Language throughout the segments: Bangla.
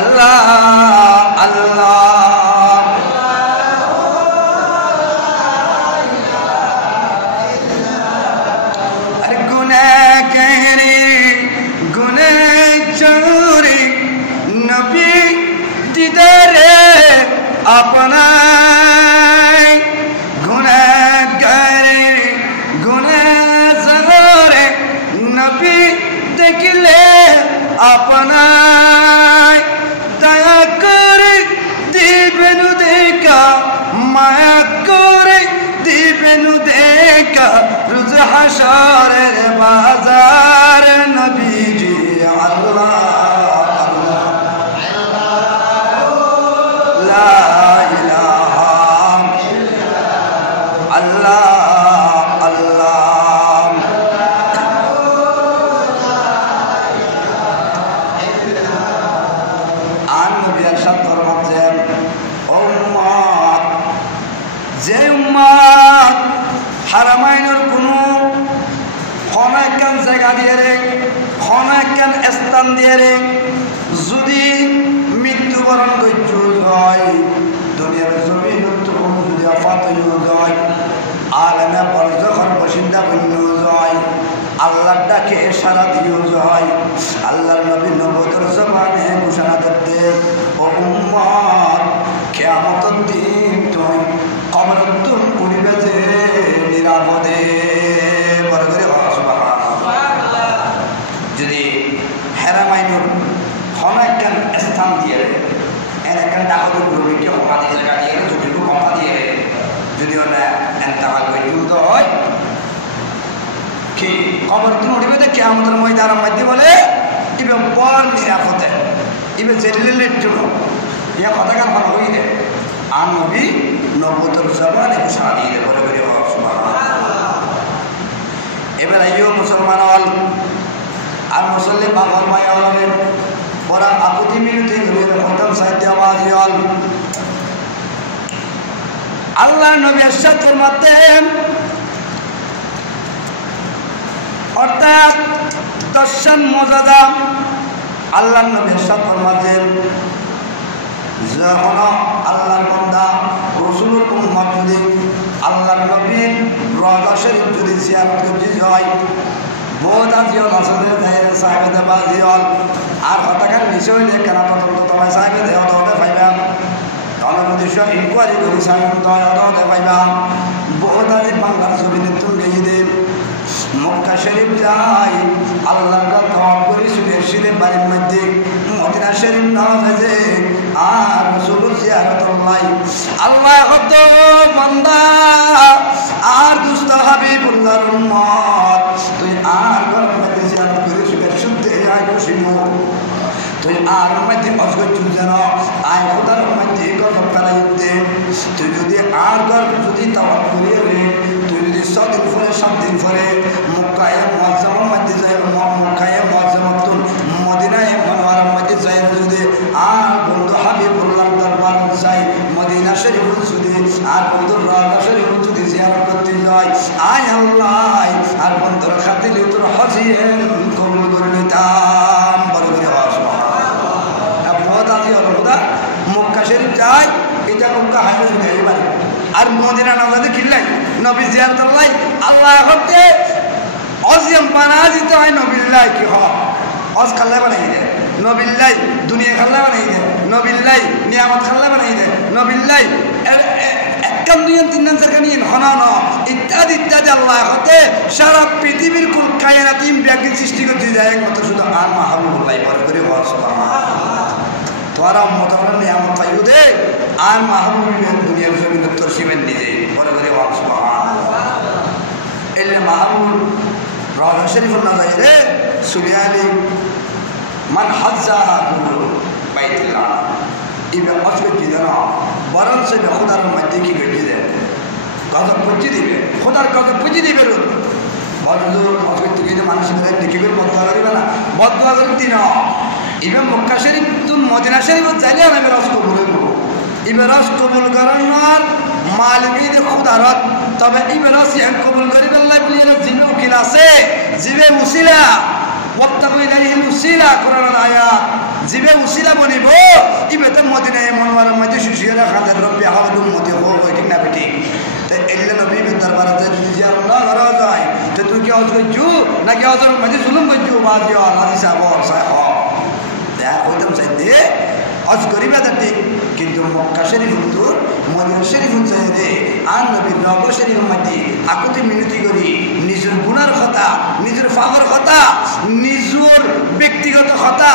আল্লাহ আল্লাহ আর গুনাহ করে গুনাহ চোরে নবী দিদারে আপনায় গুনাহ করে গুনাহ চোরে নবী দেখলে আপনায় দয়া করে দিবেন দেখা মায়া করে দিবেন দেখা রোজ হাসরের বাজার নবীজি আল্লাহ আল্লাহ লা ইলাহা আল্লাহ আল্লাহ আর নবী ارشاد ফরমাচ্ছেন উম্মত যে উম্মত হারামাইনের কোনো জায়গা দিয়ে রে স্থান দিয়ে রে যদি মৃত্যুবরণ করতে হয় দুনিয়ার জমিন যদি আফাত হয় আলেমে বরজখর বসিন্দা বন্য যায় আল্লাহর ডাকে সারা দিও যায় আল্লাহর নবী নবুয়তের জবানে ঘোষণা করতে ও উম্মত কিয়ামতের দিন তুই কবরের তুম উড়িবে যে নিরাপদে বড় করে সুবহানাল্লাহ যদি হেরামাইনুর হনাইকান স্থান দিয়ে এর একটা ডাকত গ্রুপে কি অপাদি জায়গা দিয়ে যদি কমা দিয়ে যদি ওরা এন্তাকাল করে যুদ্ধ হয় কি কবর তুমি উঠবে তো কিয়ামতের ময়দানের মধ্যে বলে ইবে বড় নিরাপদে ইবে জেলিলের জন্য ইয়া কথাকার ভালো হয়ে দেয় আর নবী নবুয়তের জবানে ঘোষণা দিয়ে দেয় বলে করে সুবহানাল্লাহ এবার আইয়ো মুসলমান হল আর মুসল্লি বাবার মায়া হলেন ওরা আকুতি মিনতি ঘুরে খতম সাহিত্য আওয়াজ হল আল্লাহ নবীর সাথে মতে অর্থাৎ দর্শন মর্যাদা আল্লাহ নবীর সাথে ফরমাতে যখন আল্লাহর বান্দা রাসূলের উম্মত যদি আল্লাহর নবীর রওজা শরীফ যদি জিয়ারত করতে যায় বহুত আজিও নাসদের দায়রে সাহেবদের বাজিওল আর হতাকার নিচে হইলে কেন তদন্ত তোমায় সাহেবে দেহ দতে পাইবা অনবদিশ ইনকোয়ারি করি সাহেব দতে পাইবা বহুত আজি বাংলার জমিনে তুলে দেন মক্কা শরীফ যাই আল্লাহর কথা করি সুরেশিরে বাড়ির মধ্যে মদিনা শরীফ না যে আর রাসূল জিয়ারতুল্লাহ আল্লাহ কত বান্দা আর দুস্ত হাবিবুল্লাহর উম্মত তুই আর ঘর মধ্যে জিয়ারত করে সুরেশিতে আয় বসিনো তুই আর মধ্যে অজগর চুলছেন আয় খোদার মধ্যে কথা ফেলাই দে তুই যদি আর ঘর যদি তাওয়াক্কুল করিয়ে রে তুই যদি 6 দিন পরে 7 দিন পরে মক্কায় মুআজ্জামার মধ্যে যাই মক্কায় মুআজ্জামাতুল মদিনায় মনোয়ারার মধ্যে যাই যদি আর বন্ধু হাবিবুল্লাহর দরবার যাই মদিনা শরীফ যদি আর বন্ধু রওজা শরীফ যদি জিয়ারত করতে যাই আয় আল্লাহ আর বন্ধুর খাতিরে তোর হজিয়েন কবুল করে নিতাম বড় করে সুবহানাল্লাহ বহুত আজি হলো খোদা মক্কা শরীফ যাই এটা মক্কা হাজির হয়ে যাবে আর মদিনা নামাজে খিলাই নবী জিয়ারতুল্লাহ আল্লাহ হতে অজিম বানাজিত হয় নবিল্লাহ কি হ অজ খাল্লা বানাই দে নবিল্লাহ দুনিয়া খাল্লা বানাই দে নবিল্লাহ নিয়ামত খাল্লা বানাই দে নবিল্লাহ একদম দুনিয়া তিন নাম জায়গা নিয়ে হনানো ইত্যাদি ইত্যাদি আল্লাহ হতে সারা পৃথিবীর কুল কায়নাতিম ব্যাগিন সৃষ্টি করতে যায় একমাত্র শুধু আর মাহবুবুল্লাহ পরে করে হওয়া সুবহানাল্লাহ তোরা মতন নিয়ামত পাইও দে আর মাহবুবের দুনিয়ার জমিন তোর শিবেন নিজে পরে করে হওয়া সুবহানাল্লাহ এলে মাহবুব রওজা শরীফ না যায় রে সুলিয়ালি মান হাজ্জা বাইতুল্লাহ ইবে অজগর দিবে না বরং সে খোদার মধ্যে কি গড়ি দেয় গজব পুঁজি দিবে খোদার গজব পুঁজি দিবে রোজ বড়জোর অজগর দিকে মানুষের দেখি করে বদলা করিবে না বদলা করে দিন ইবে মক্কা শরীফ তুমি মদিনা শরীফ চাইলে আমি রস কবুল করব ইবে রস কবুল করার মালিক খোদারত তবে ইবে রস কবুল করিবে আল্লাহ বলি জিবে উকিল আছে জিবে মুসিলা ওয়াত্তাকু ইলাইহিল উসিলা কোরআন আয়াত জিবে উসিলা বনিব ইবেতে মদিনা মনোয়ারের মধ্যে সুশিয়ারা খাদের রব্বি হাওয়াদুম মতি হো ঠিক না বেটি তো এলে নবী দরবারে যদি জিয়ারত না করা যায় তো তুই কি হজ করছু নাকি হজর মধ্যে জুলুম করছু বাজি আল্লাহ হিসাব সাহ দেয়া হইতাম চাইতে হজ করিবা ঠিক কিন্তু মক্কা শরীফ হুজুর মদিনা শরীফ চাইতে আর নবীর নব শরীফের মধ্যে আকুতি মিনতি করি নিজের গুনার কথা নিজের ফাগর কথা নিজের ব্যক্তিগত কথা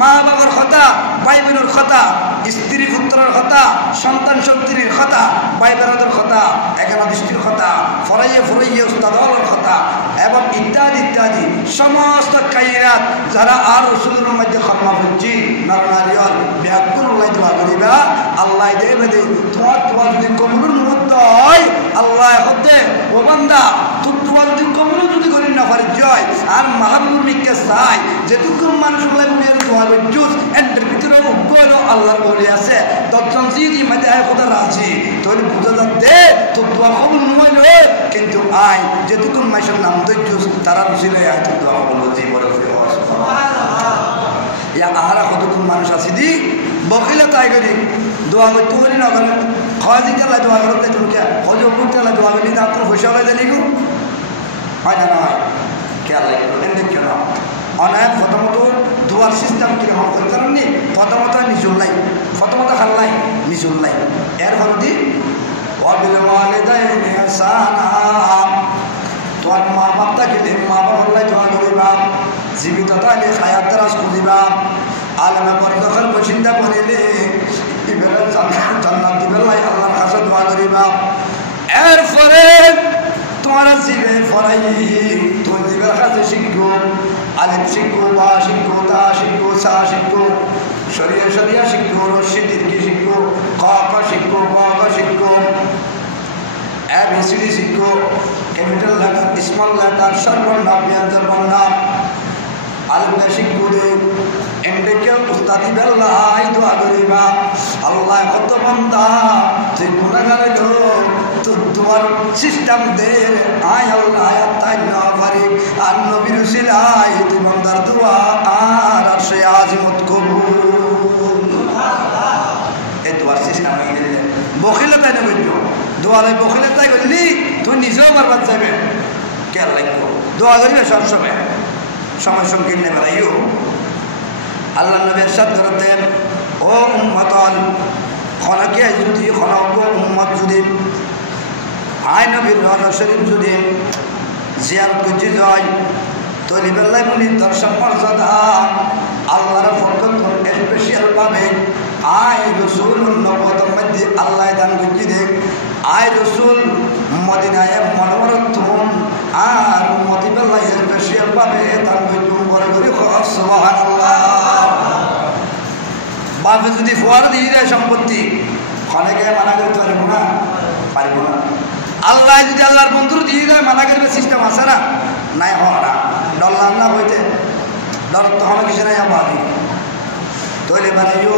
মা বাবার কথা ভাই বোনের কথা স্ত্রী পুত্রের কথা সন্তান সন্তানের কথা ভাই বেড়াদের কথা একানা দৃষ্টির কথা ফরাইয়ে উস্তাদর কথা এবং ইত্যাদি ইত্যাদি সমস্ত কায়নাত যারা আর রসুলের মধ্যে খতমা হচ্ছি নরনারিয়র ব্যাকুল্লাহ দোয়া করিবা আল্লাহ দেবে দে তোমার যদি কবুলের মুহূর্ত হয় আল্লাহ হতে ও বান্দা তোমার যদি কবুল যদি করি না পারে জয় আর মাহবুবুর মিকে চাই যেটুকু মানুষ বলে মনের দোয়া করছুস এন্টার ভিতরে উগ্র আল্লাহর বলি আছে দশজন যদি মাঝে আয় কথা রাজি তোর বুঝা যাচ্ছে তোর দোয়া কবুল নয় রে কিন্তু আয় যেটুকু মানুষের নাম ধরছুস তারা বুঝিলে আয় তোর দোয়া কবুল হতে বলে ইয়া আহারা কতক্ষণ মানুষ আছে দি বকিলে তাই করি দোয়া করতে বলি না করে খাওয়াজি তেলা দোয়া করতে তুমি হজ তেলা দোয়া করি তা তোর পয়সা হয়ে যায় গো হয় না নয় খেয়াল লাগলো এমনি কেন অনেক প্রথমত দোয়ার সিস্টেম কিরকম করতে পারেননি প্রথমত নিজুর লাই প্রথমত খাল্লাই নিজুর লাই এর ফলতি তোমার মা বাপ থাকিলে মা বাবার লাই দোয়া করিবা জীবিত তাহলে খায়াত তারাস খুঁজিবা আলমে বরদখল বসিন্দা করিলে ইবেলা জান্নাত দিবে লাই আল্লাহর কাছে দোয়া করিবা এরপরে তোমার জীবে ফরাই তোমার জীবের কাছে শিখো আলিম শিখো বা শিখো তা শিখো সা শিখো শরিয়া শিখো রশি দীর্ঘি শিখো ক শিখো ক শিখো ABCD শিখো ক্যাপিটাল লেটার স্মল লেটার সর্বনাম ব্যঞ্জনবর্ণ আলমে শিখো দে এন্ডেকে উস্তাদি বেল্লাই দোয়া করিবা আল্লাহ কত বান্দা তুই গুনাহগার হলো তোমার সিস্টেম দে আয় আল্লাহ তাই না পারি আর নবীর উসিলায় তুই বান্দার দোয়া আর সে আজিমত কবুল এই দোয়ার সিস্টেম হয়ে গেলে বখিলে তাই না বলছো দোয়ালে বখিলে তাই বললি তুই নিজেও বারবার যাবে খেয়াল লাগবো দোয়া করিবে সবসময় সময় সংকীর্ণ বেড়াইও আল্লাহ নবী ইরশাদ করতেন ও উম্মতন খনকে যদি খনক উম্মত যদি আয় নবীর রওজা শরীফ যদি জিয়ারত করতে যায় তৈরি বেলায় বলি দর্শন মর্যাদা আল্লাহর পক্ষ থেকে স্পেশাল ভাবে আয় রসুল নবতের মধ্যে আল্লাহ দান করতে দেখ আয় রসুল মদিনায় মনোরথম আর মতি বেলায় স্পেশাল ভাবে দান করতে করে করে সুবহানাল্লাহ বাপে যদি ফোয়ার দিয়ে দেয় সম্পত্তি খনেকে মানা করতে পারবো না পারবো না আল্লাহ যদি আল্লাহর বন্ধুর দিয়ে দেয় মানা করবে সিস্টেম আছে না নাই হওয়া না ডল্লার না বইতে ডর তো হবে কিছু নাই আমার তৈরি বানাইও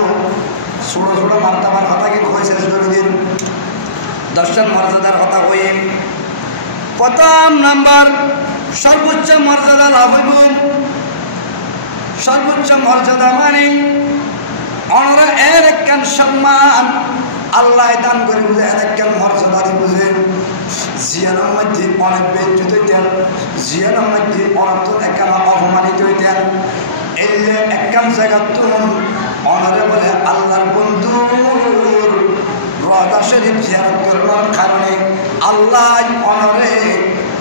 ছোটো ছোটো মার্তাবার কথা কি কই শেষ করে দিন দর্শন মর্যাদার কথা কই প্রথম নাম্বার সর্বোচ্চ মর্যাদা লাভ হইব সর্বোচ্চ মর্যাদা মানে অনরা এর একখান সম্মান আল্লাহ দান করে বুঝে এর একখান মর্যাদা দিয়ে বুঝে জিয়ানোর মধ্যে অনেক বেজ্জত হইতেন জিয়ানোর মধ্যে অনেক একখান অপমানিত হইতেন এলে একখান জায়গা তুন অনরে বলে আল্লাহর বন্ধুর রওজা শরীফ জিয়ারত করার কারণে আল্লাহ অনরে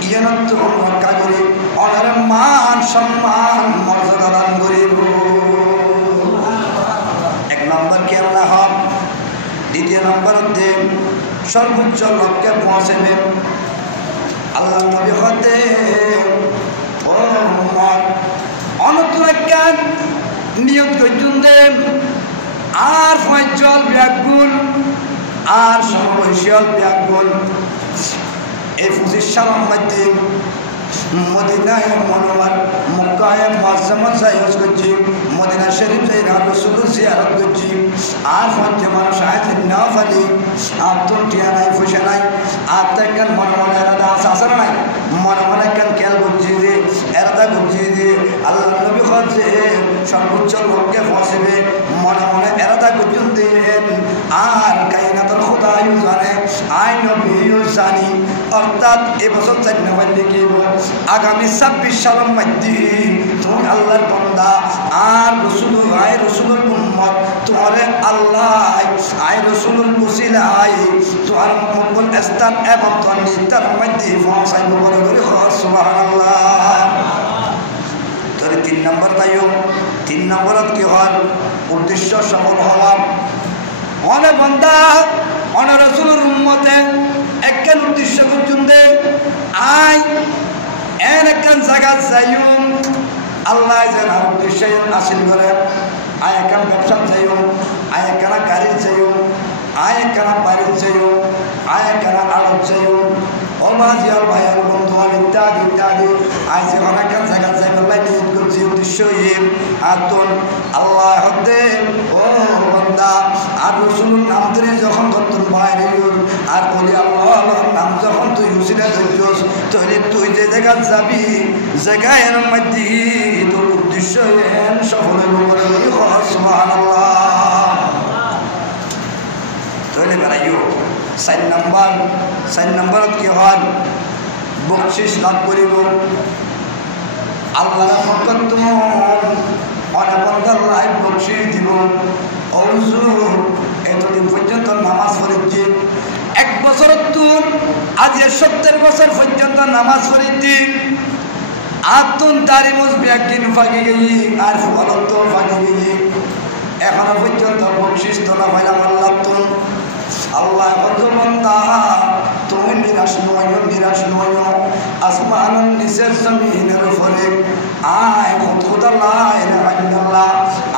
ইয়ানত রক্ষা করে অনরে মান সম্মান মর্যাদা দান করিব এক নম্বর কি আল্লাহ দ্বিতীয় নম্বর হচ্ছে সর্বোচ্চ লক্ষ্যে পৌঁছবে আল্লাহ নবী হতে অনতুরাজ্ঞান নিয়ত করছেন দেন আর পঞ্চল ব্যাগুল আর সমবয়সীয় ব্যাগুল এই 25 সালের মধ্যে মদিনায় মনোয়ার মক্কায় মুআজ্জামত সাইজ করছি মদিনা শরীফ যাই রাসূল জিয়ারত করছি আর মধ্যে মানুষ আইতে না পারি আর তো টিয়া নাই ফুসে নাই আর তাকান মনোয়ার এরাদা আসর নাই মনোয়ার কান খেয়াল করছি যে এরাদা করছি যে আল্লাহ নবী বলছে সর্বোচ্চ লক্ষ্যে পৌঁছবে মনে মনে এরাদা করতেন আর কায়নাতুল খোদাইও জানে আই নবীও জানি অর্থাৎ এবছর 4 নভেম্বর থেকে আগামী 26 সালের মধ্যে তুমি আল্লাহর বান্দা আর রাসূল আই রাসূলের উম্মত তোমারে আল্লাহ আই রাসূলের ওসিলায় তোমার মঙ্গল স্থান এবং তোমার নিত্যার মধ্যে পৌঁছাইব বলে সুবহানাল্লাহ। তোর 3 নম্বর তাইও 3 নম্বরত কি হয় উদ্দেশ্য সফল হওয়া অনেক বান্দা অনেক রাসূলের উম্মতে একখান উদ্দেশ্য পর্যন্ত আই এন একখান জায়গা যাইও আল্লাহ যেন উদ্দেশ্য হাসিল করে আয় একখান ব্যবসা যাইও আয় একখানা গাড়ি যাইও আয় একখানা বাড়ি যাইও আয় একখানা আড়ত যাইও অমাজিয়াল ভাইয়াল বন্ধু ইত্যাদি ইত্যাদি আজ যখন একখান জায়গা যাইবার নিয়ত করছি উদ্দেশ্য আতুন আল্লাহ হতে ও বান্দা আর রাসূলের নাম ধরে যখন তোর বাইরে আর বলি আল্লাহর নাম যখন তুই উসিলা ধরছস তাহলে তুই যে জায়গা যাবি জায়গায় এর মধ্যে তোর উদ্দেশ্য সফল হবে বলে সুবহানাল্লাহ। তাহলে বেড়াইও 4 নম্বর কি হয় বকশিস লাভ করিব আল্লাহর পক্ষ অনেক আল্লাহ বকশিস দিব অজু এতদিন পর্যন্ত নামাজ পড়েছি 1 বছর তুন আজ 70 বছর পর্যন্ত নামাজ পড়েছি আতুন তারি মজবি একদিন ফাঁকি গেলি আর ফলত ফাঁকি গেলি এখনো পর্যন্ত বকশিস তোলা পাইলাম আল্লাহ তুন আল্লাহ বান্দা তুমি নিরাশ নয় আসমান নিচের জমিনের উপরে আয় খুদা লা ইলাহা ইল্লাল্লাহ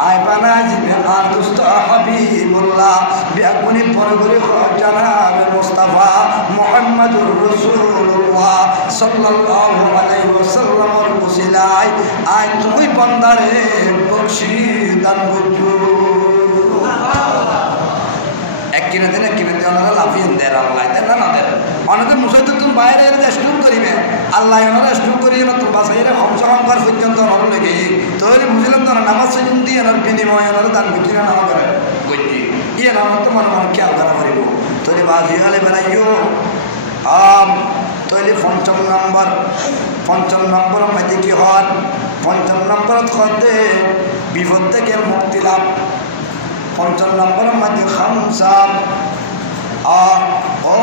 আয় বানা জিবে আর দুস্ত হাবিবুল্লাহ বিআকুনি পরগরি জানাব মুস্তাফা মুহাম্মদুর রাসূলুল্লাহ সাল্লাল্লাহু আলাইহি ওয়াসাল্লামের ওসিলায় আয় তুমি বান্দারে বকশিশ দান করছো কিনে দেন ওনারা লাফিয়ে দেয় আল্লাহ দেন না দেন অনেকে মুসাইদ তুমি বাইরে স্টুপ করিবে আল্লাহ ওনারা স্টুপ করিয়ে না তুমি বাসাইরে অংশগ্রহণ করার পর্যন্ত অনার লেগে তাহলে বুঝলাম তো নামাজ সেদিন দিয়ে এনার বিনিময় ওনারা দান করছি না নামা করে করছি ইয়ে নামাজ তো মনে মনে খেয়াল করা পারিব তাহলে বাজি হলে বেড়াইও তাহলে 5 নম্বর মধ্যে কি হন 5 নম্বর হতে বিপদ থেকে মুক্তি লাভ 5 নম্বরের মধ্যে খামসা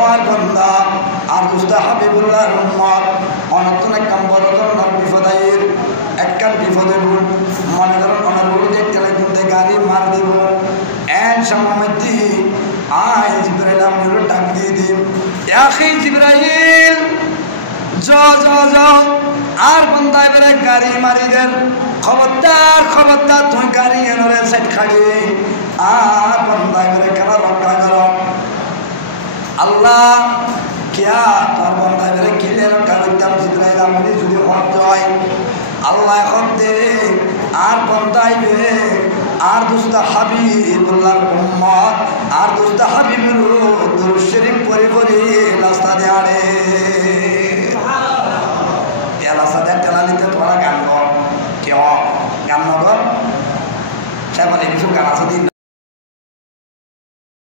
আর বন্দা আর দুস্তা হাবিবুল্লাহর উম্মত অনতন একখান বড় ধরনের বিপদাইয়ের একখান বিপদের মনে করেন অনেক দেখতে লাগতে গাড়ি মার দিব এন সময় মধ্যে আয় জিবরাইল আমনুর ডাক দিয়ে দিন আখি জিবরাইল যাও আর বন্দা এবারে গাড়ি মারি দেন খবরদার তুই গাড়ি এনে সাইড খাড়ি আর বন্দা এবারে কেন রক্ষা করো আল্লাহ কিয়া তোর বন্দা এবারে কিলে রক্ষা করতাম জিবরাইল আমনি যদি হত হয় আল্লাহ হতে আর বন্দাইবে আর দুস্তা হাবিবুল্লাহর উম্মত আর দুস্তা হাবিবুর